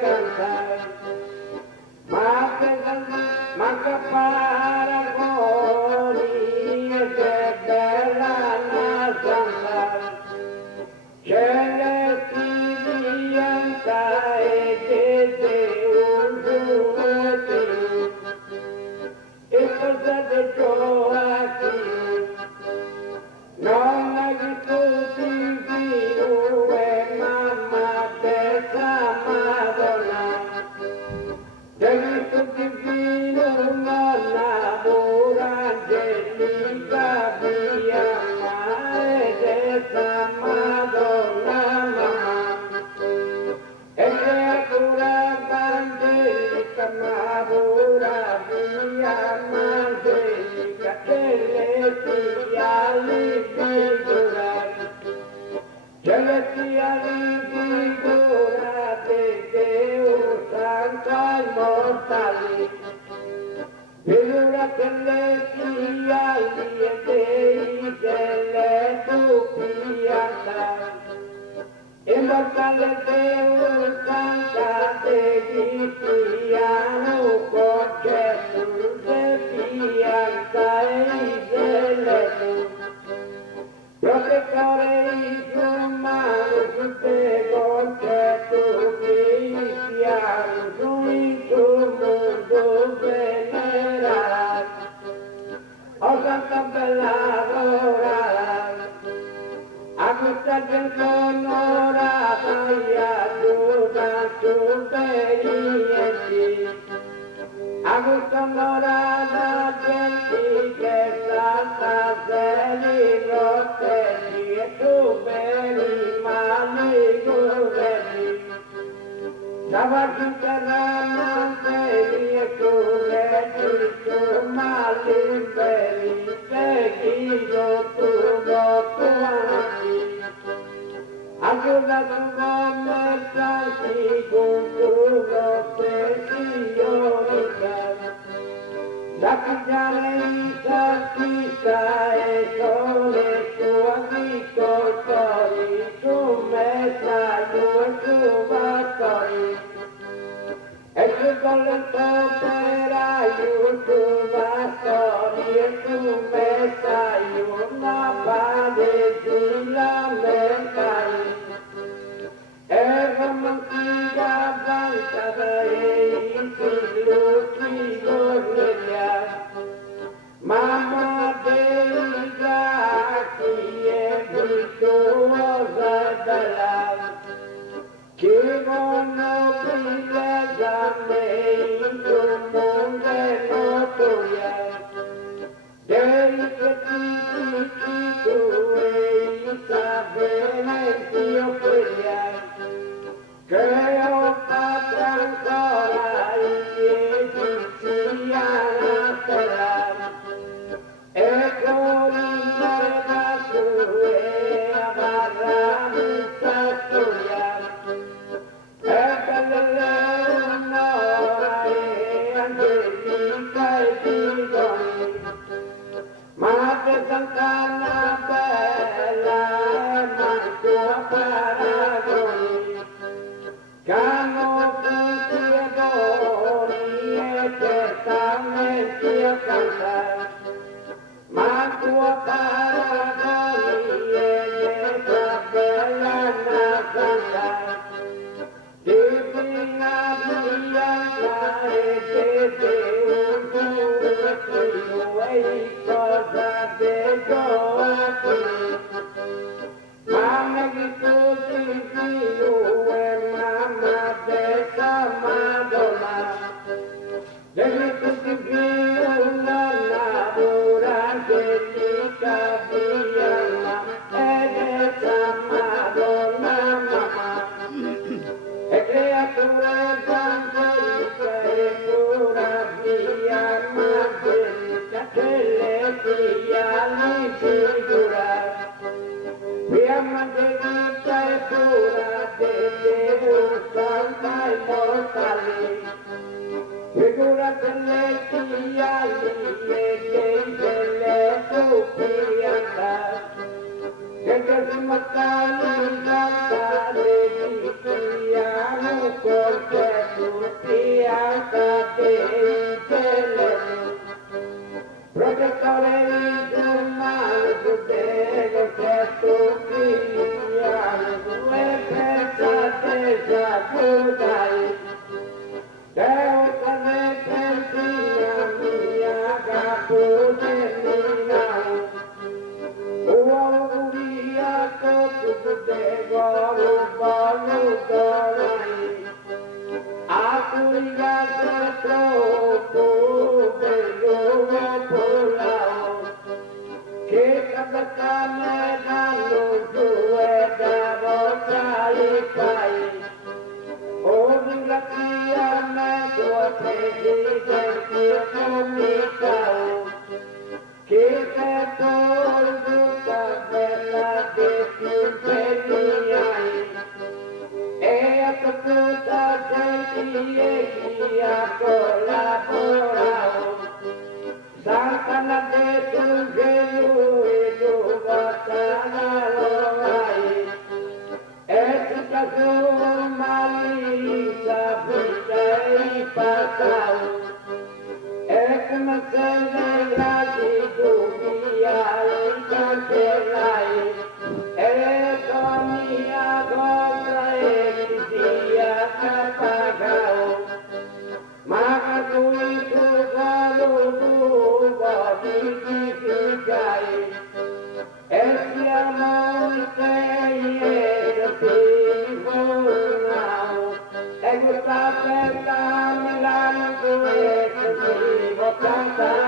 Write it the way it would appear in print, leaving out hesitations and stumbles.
cantar. Maka para gori de bella nasandar. Celesti dianta e de usuti. E cosa de Joachim. Non hai visto divino e mamma della Madonna. Hai visto divino nonna pura angelica via e della Madonna mamma. E creatura evangelica ma pura via evangelica celestiali figurati, celestiali figurati, Dio santo immortali, figura celestiali e dei delle pianta. Immortale Deus Santa Dei Cristiano Concettus e Pianta e Zeletus Protettore Humanus de Concettus Cristianus in su mundo venerat O Santa Bella Dorata a questa gente onorata e aiuta tu venienti, a questa onorata gente che salta seri rotteli e tu veni mani governi, davanti in terra manteni e tu leggi tu mali veri, te guido tu Ayuda tu commercianti con tu rotte signorità, da pigliare i artista e sole tu agricoltori, tu messaggio e tu pastori, e tu con le operaio, tu pastori e tu messaggio, una padre di lamentare. E romantica blanca dai figliucci gorglia, mamma dei gatti e virtuosa e bella, che vanno brillare in un mondo notoria, dei petiti tu e Isabella e Teofilia, Cleopatra ancora egiziana sarà, e Corinna la sua barra di Satturia, e bella Leonora e Angelica e Bidoni, Madre Sant'Anna bella e manco paragoni, Cano tutti e doni e testamenti a cantare, ma tua paragoni e tua bella santa, divina bianca e Dio tu e cosa de Joachim. Mamma di tutti Dio e mamma della Madonna, devi tutti Dio nonna pura angelica Diana e della Madonna mamma, e creatura evangelica e pura via evangelica celestiali figura. Via evangelica e pura de Dio santa immortali, figura celestiali e che delle tue pianta, che si mortali in casa di Cristiano corte me danno due da voltare fai. Oh, ringraziamento a Presidente Comitao, che per tutta bella desimpegniai, e a tutta gente che ha collaborato. Santa la detto che lui giocata lo vai, e si casò malita vita e passao, e come se ne grati dubbia i cancellai, e ogni cosa e chi sia capagao. Ma lui tu di figai, e siamo in te e ti volnau, e questa per camminare tu e così votata.